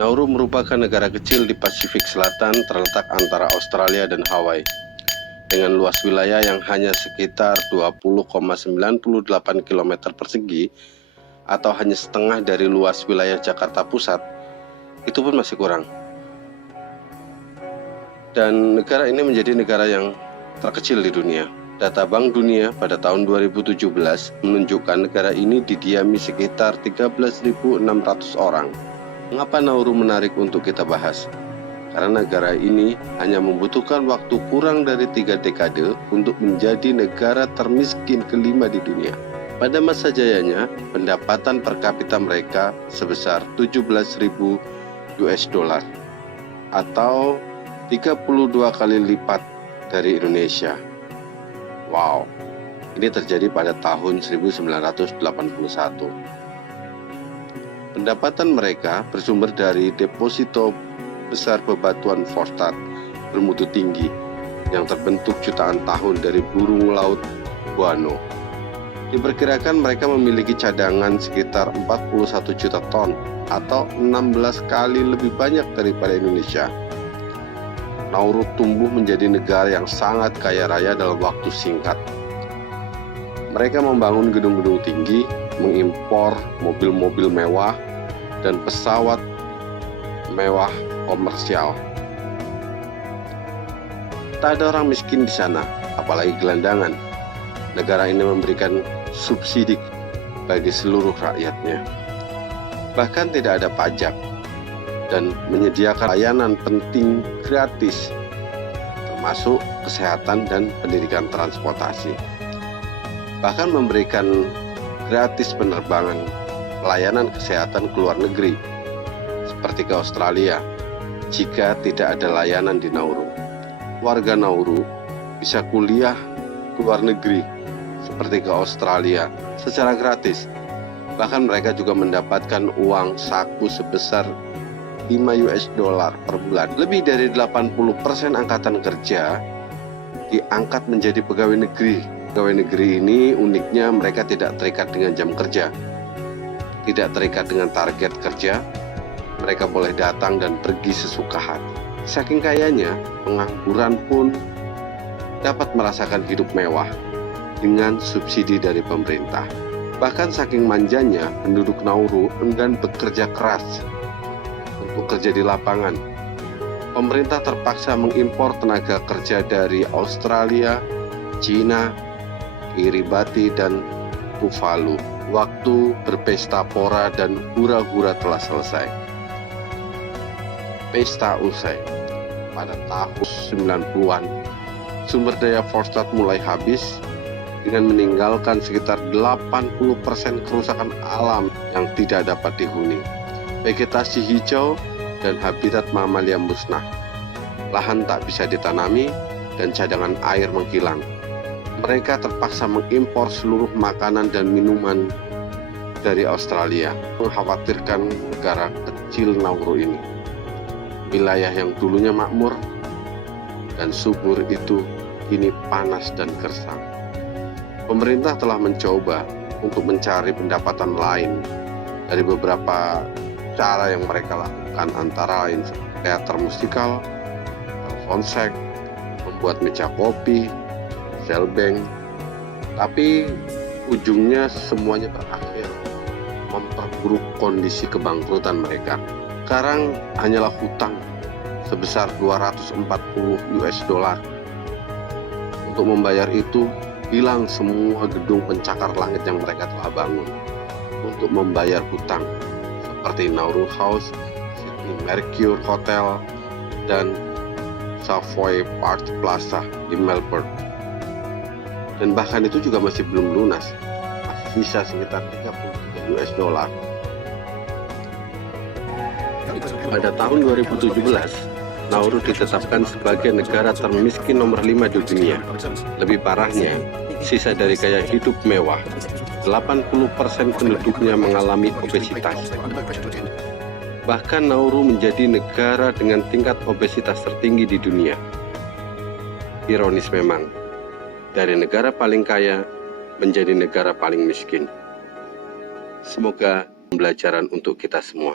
Nauru merupakan negara kecil di Pasifik Selatan terletak antara Australia dan Hawaii, dengan luas wilayah yang hanya sekitar 20,98 km persegi atau hanya setengah dari luas wilayah Jakarta Pusat. Itu pun masih kurang. Dan negara ini menjadi negara yang terkecil di dunia. Data Bank Dunia pada tahun 2017 menunjukkan negara ini didiami sekitar 13.600 orang. Mengapa Nauru menarik untuk kita bahas? Karena negara ini hanya membutuhkan waktu kurang dari 3 dekade untuk menjadi negara termiskin kelima di dunia. Pada masa jayanya, pendapatan per kapita mereka sebesar 17.000 US dollar atau 32 kali lipat dari Indonesia. Wow, ini terjadi pada tahun 1981. Pendapatan mereka bersumber dari deposito besar bebatuan fosfat bermutu tinggi yang terbentuk jutaan tahun dari burung laut guano. Diperkirakan mereka memiliki cadangan sekitar 41 juta ton atau 16 kali lebih banyak daripada Indonesia. Nauru tumbuh menjadi negara yang sangat kaya raya dalam waktu singkat. Mereka membangun gedung-gedung tinggi, mengimpor mobil-mobil mewah, dan pesawat mewah komersial. Tak ada orang miskin di sana, apalagi gelandangan. Negara ini memberikan subsidi bagi seluruh rakyatnya. Bahkan tidak ada pajak, dan menyediakan layanan penting gratis, termasuk kesehatan dan pendidikan transportasi. Bahkan memberikan gratis penerbangan pelayanan kesehatan ke luar negeri, seperti ke Australia, jika tidak ada layanan di Nauru. Warga Nauru bisa kuliah ke luar negeri, seperti ke Australia, secara gratis. Bahkan mereka juga mendapatkan uang saku sebesar 5 US dollar per bulan. Lebih dari 80% angkatan kerja diangkat menjadi pegawai negeri. Pegawai negeri ini uniknya mereka tidak terikat dengan jam kerja, tidak terikat dengan target kerja. Mereka boleh datang dan pergi sesuka hati. Saking kayanya, pengangguran pun dapat merasakan hidup mewah dengan subsidi dari pemerintah. Bahkan saking manjanya, penduduk Nauru enggan bekerja keras untuk kerja di lapangan. Pemerintah terpaksa mengimpor tenaga kerja dari Australia, Cina, Kiribati, dan Tuvalu. Waktu berpesta pora dan hura-hura telah selesai. Pesta usai. Pada tahun 90-an, sumber daya fosfat mulai habis dengan meninggalkan sekitar 80% kerusakan alam yang tidak dapat dihuni. Vegetasi hijau dan habitat mamalia musnah. Lahan tak bisa ditanami dan cadangan air menghilang. Mereka terpaksa mengimpor seluruh makanan dan minuman dari Australia, mengkhawatirkan negara kecil Nauru ini. Wilayah yang dulunya makmur dan subur itu kini panas dan gersang. Pemerintah telah mencoba untuk mencari pendapatan lain dari beberapa cara yang mereka lakukan, antara lain teater musikal, telepon seks, membuat meja kopi, sel bank. Tapi ujungnya semuanya berakhir memperburuk kondisi kebangkrutan mereka. Sekarang hanyalah hutang sebesar 240 US dollar. Untuk membayar itu, hilang semua gedung pencakar langit yang mereka telah bangun. Untuk membayar hutang seperti Nauru House, Sydney Mercure Hotel, dan Savoy Park Plaza di Melbourne. Dan bahkan itu juga masih belum lunas, masih sisa sekitar 33 US dollar. Pada tahun 2017, Nauru ditetapkan sebagai negara termiskin nomor 5 di dunia. Lebih parahnya, sisa dari gaya hidup mewah, 80% penduduknya mengalami obesitas. Bahkan Nauru menjadi negara dengan tingkat obesitas tertinggi di dunia. Ironis memang, dari negara paling kaya menjadi negara paling miskin. Semoga pembelajaran untuk kita semua.